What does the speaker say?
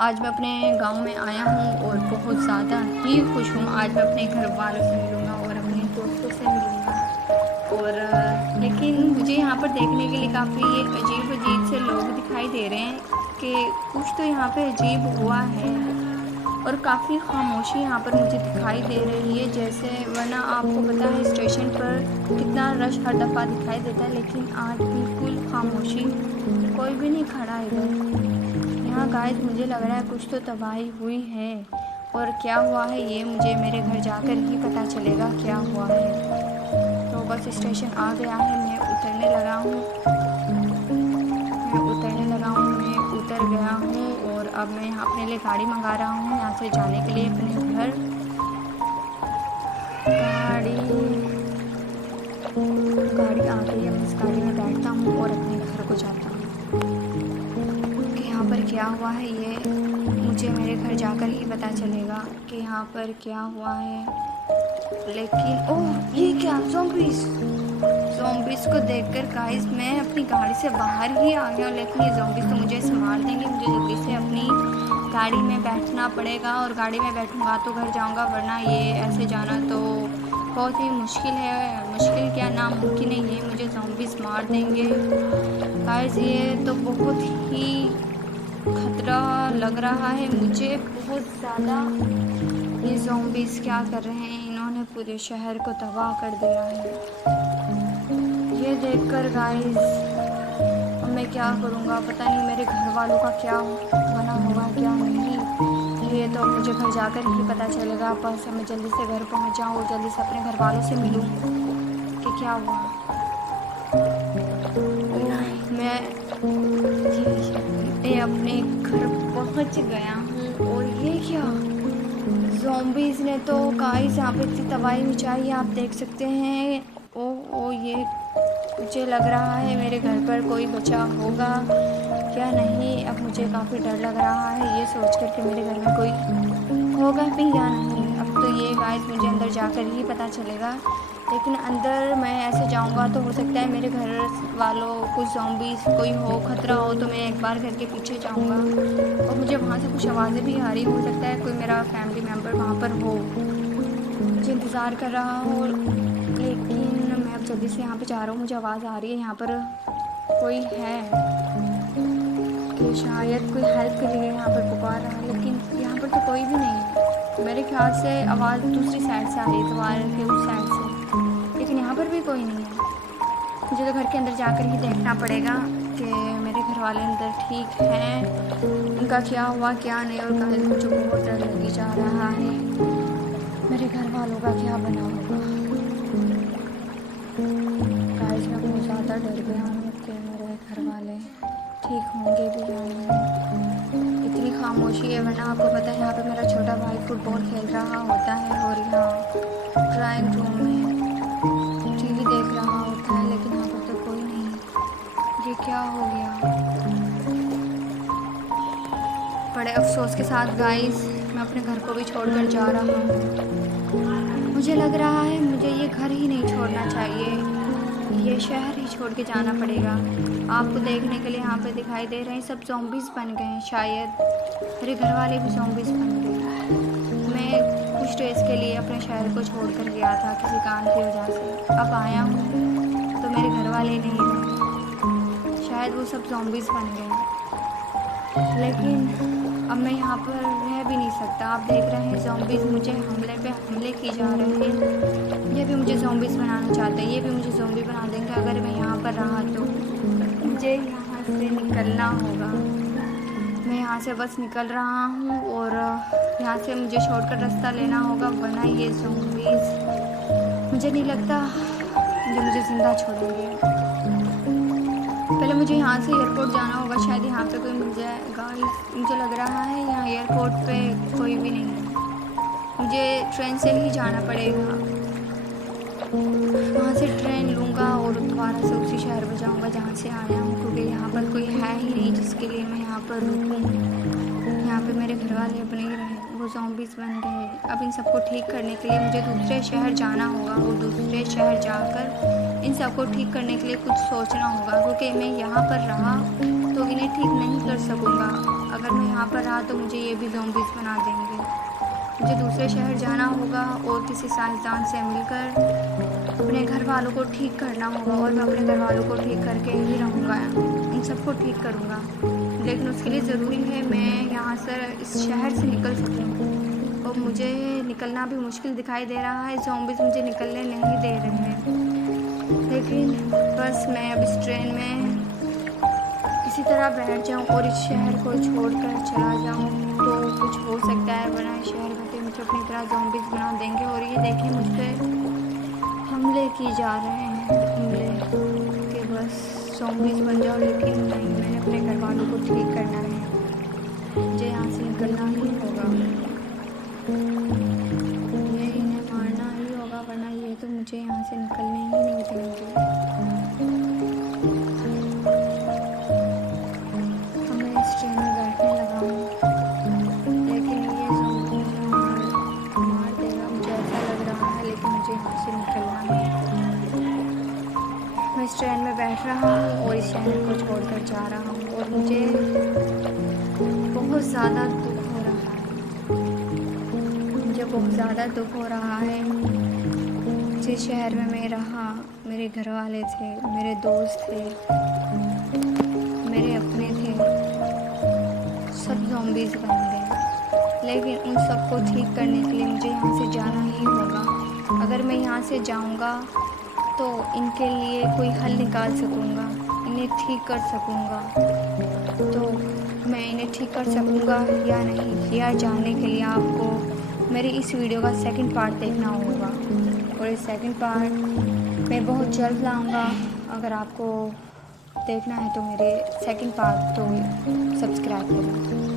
आज मैं अपने गांव में आया हूं और बहुत ज़्यादा ही खुश हूं। आज मैं अपने घर वालों से मिलूँगा और अपने दोस्तों से मिलूँगा और लेकिन मुझे यहाँ पर देखने के लिए काफ़ी अजीब-अजीब से लोग दिखाई दे रहे हैं कि कुछ तो यहाँ पे अजीब हुआ है और काफ़ी खामोशी यहाँ पर मुझे दिखाई दे रही है। जैसे वरना आपको पता है स्टेशन पर कितना रश हर दफ़ा दिखाई देता है, लेकिन आज बिल्कुल खामोशी, कोई भी नहीं खड़ा इधर। यहाँ गाइस मुझे लग रहा है कुछ तो तबाही हुई है और क्या हुआ है ये मुझे मेरे घर जाकर ही पता चलेगा क्या हुआ है। तो बस स्टेशन आ गया है, मैं उतरने लगा हूँ, मैं उतर गया हूँ और अब मैं यहाँ अपने लिए गाड़ी मंगा रहा हूँ यहाँ से जाने के लिए अपने घर। गाड़ी आ गई है, मैं इस गाड़ी में बैठता हूँ और अपने घर को जाता हूँ। यहाँ पर क्या हुआ है ये मुझे मेरे घर जाकर ही पता चलेगा कि यहाँ पर क्या हुआ है। लेकिन ओह ये क्या, ज़ॉम्बीज़ को देखकर गाइस मैं अपनी गाड़ी से बाहर ही आ गया, लेकिन ये ज़ॉम्बीज़ तो मुझे मार देंगे। मुझे जल्दी से अपनी गाड़ी में बैठना पड़ेगा और गाड़ी में बैठूंगा तो घर जाऊंगा, वरना ये ऐसे जाना तो बहुत ही मुश्किल है। मुश्किल क्या, नामुमकिन है, ये मुझे ज़ॉम्बीज़ मार देंगे। गाइस ये तो बहुत ही खतरा लग रहा है मुझे बहुत ज़्यादा। ये ज़ॉम्बीज़ क्या कर रहे हैं, इन्होंने पूरे शहर को तबाह कर दिया है। ये देखकर गाइस अब मैं क्या करूँगा, पता नहीं मेरे घर वालों का क्या बना होगा क्या नहीं। ये तो मुझे घर जाकर ही पता चलेगा। बस मैं जल्दी से घर पहुँच जाऊँ और जल्दी से अपने घर वालों से मिलूँ कि क्या हुआ। मैं अपने घर पहुंच गया हूँ और ये क्या, ज़ॉम्बीज़ ने तो गाइस यहाँ पे इतनी तबाही मचाई है, आप देख सकते हैं। ओ ये मुझे लग रहा है मेरे घर पर कोई बचा होगा क्या नहीं। अब मुझे काफ़ी डर लग रहा है ये सोच कर कि मेरे घर में कोई होगा भी या नहीं। अब तो ये गाइस मुझे अंदर जाकर ही पता चलेगा, लेकिन अंदर मैं ऐसे जाऊंगा तो हो सकता है मेरे घर वालों कुछ ज़ॉम्बीज़ कोई हो, खतरा हो, तो मैं एक बार घर के पीछे जाऊंगा और मुझे वहाँ से कुछ आवाज़ें भी आ रही, हो सकता है कोई मेरा फैमिली मेम्बर वहाँ पर हो, मुझे इंतज़ार कर रहा हो। लेकिन मैं अब जल्दी से यहाँ पे जा रहा हूँ, मुझे आवाज़ आ रही है यहाँ पर कोई है कि शायद कोई हेल्प के लिए यहाँ पर पुकार रहा है, लेकिन यहाँ पर तो कोई भी नहीं है। मेरे ख्याल से आवाज़ दूसरी साइड से आ रही है, द्वार के उस साइड से, लेकिन यहाँ पर भी कोई नहीं है। मुझे तो घर के अंदर जाकर ही देखना पड़ेगा कि मेरे घर वाले अंदर ठीक हैं, उनका क्या हुआ क्या नहीं। और गाइस मुझे बहुत डर लगी जा रहा है, मेरे घर वालों का क्या बना होगा। गाइस मैं बहुत ज़्यादा डर गया हूँ कि मेरे घर वाले ठीक होंगे भी या नहीं। इतनी खामोशी है, वरना आपको पता है यहाँ पे मेरा छोटा भाई फुटबॉल खेल रहा होता है और यहाँ ड्राइंग रूम में टीवी देख रहा होता है, लेकिन यहाँ पर तो कोई नहीं। ये क्या हो गया। बड़े अफसोस के साथ गाइस मैं अपने घर को भी छोड़कर जा रहा हूँ। मुझे लग रहा है मुझे ये घर ही नहीं छोड़ना चाहिए, ये शहर ही छोड़ के जाना पड़ेगा। आपको देखने के लिए यहाँ पे दिखाई दे रहे हैं सब ज़ॉम्बीज़ बन गए हैं, शायद मेरे घर वाले भी ज़ॉम्बीज़ बन गए। मैं कुछ डेज़ के लिए अपने शहर को छोड़ कर गया था किसी काम की वजह से, अब आया हूँ तो मेरे घर वाले नहीं रहे, शायद वो सब ज़ॉम्बीज़ बन गए। लेकिन अब मैं यहाँ पर रह भी नहीं सकता। आप देख रहे हैं ज़ॉम्बीज़ मुझे हमले की जा रहे हैं, ये भी मुझे ज़ॉम्बीज़ बनाना चाहते हैं, ये भी मुझे ज़ॉम्बी बना देंगे अगर मैं यहाँ पर रहा तो। मुझे यहाँ से निकलना होगा, मैं यहाँ से बस निकल रहा हूँ और यहाँ से मुझे शॉर्टकट रास्ता लेना होगा, वरना ये ज़ॉम्बीज़ मुझे नहीं लगता मुझे ज़िंदा छोड़ेंगे। पहले मुझे यहाँ से एयरपोर्ट जाना होगा, शायद यहाँ पे कोई मिल जाए। गाइस मुझे लग रहा है यहाँ एयरपोर्ट पे कोई भी नहीं है, मुझे ट्रेन से ही जाना पड़ेगा। वहाँ से ट्रेन लूँगा और दोबारा से उसी शहर में जाऊँगा जहाँ से आया हूँ, क्योंकि यहाँ पर कोई है ही नहीं जिसके लिए मैं यहाँ पर रुकूँ। यहाँ पे मेरे घर वाले अपने ही रहे, वो ज़ॉम्बीज़ बन गए। अब इन सबको ठीक करने के लिए मुझे दूसरे शहर जाना होगा और दूसरे शहर जाकर इन सबको ठीक करने के लिए कुछ सोचना होगा, क्योंकि मैं यहाँ पर रहा तो इन्हें ठीक नहीं कर सकूँगा अगर मैं यहाँ पर रहा तो मुझे ये भी ज़ॉम्बीज़ बना देंगे। मुझे दूसरे शहर जाना होगा और किसी साइंसदान से मिलकर अपने घर वालों को ठीक करना होगा, और मैं अपने घर वालों को ठीक करके ही रहूँगा, इन सबको ठीक करूँगा। लेकिन उसके लिए ज़रूरी है मैं यहाँ से इस शहर से निकल सकूँ, और मुझे निकलना भी मुश्किल दिखाई दे रहा है। ज़ॉम्बीज़ मुझे निकलने नहीं दे रहे हैं, लेकिन बस मैं अब इस ट्रेन में किसी तरह बैठ जाऊं और इस शहर को छोड़कर चला जाऊं तो कुछ हो सकता है, वरना इस शहर में तो मुझे अपनी तरह ज़ॉम्बीज़ बना देंगे। और ये देखिए मुझ पर हमले किए जा रहे हैं, हमले कि बस ज़ॉम्बीज़ बन जाओ, लेकिन नहीं, मैंने अपने घर वालों को ठीक करना है, मुझे यहाँ से निकलना ही होगा, ये इन्हें मारना ही होगा, वरना ये तो मुझे यहाँ से निकलने ही नहीं देंगे। मैं इस ट्रेन में बैठ रहा हूँ और इस शहर को छोड़कर जा रहा हूँ, और मुझे बहुत ज़्यादा दुख हो रहा है, मुझे बहुत ज़्यादा दुख हो रहा है। जिस शहर में मैं रहा, मेरे घर वाले थे, मेरे दोस्त थे, मेरे अपने थे, सब ज़ॉम्बीज़ बन गए। लेकिन उन सबको ठीक करने के लिए मुझे यहाँ से जाना ही होगा। अगर मैं यहाँ से जाऊँगा तो इनके लिए कोई हल निकाल सकूँगा, इन्हें ठीक कर सकूँगा, तो मैं इन्हें ठीक कर सकूँगा या नहीं, यह जानने के लिए आपको मेरी इस वीडियो का सेकंड पार्ट देखना होगा, और इस सेकंड पार्ट मैं बहुत जल्द लाऊँगा। अगर आपको देखना है तो मेरे सेकंड पार्ट तो सब्सक्राइब करें।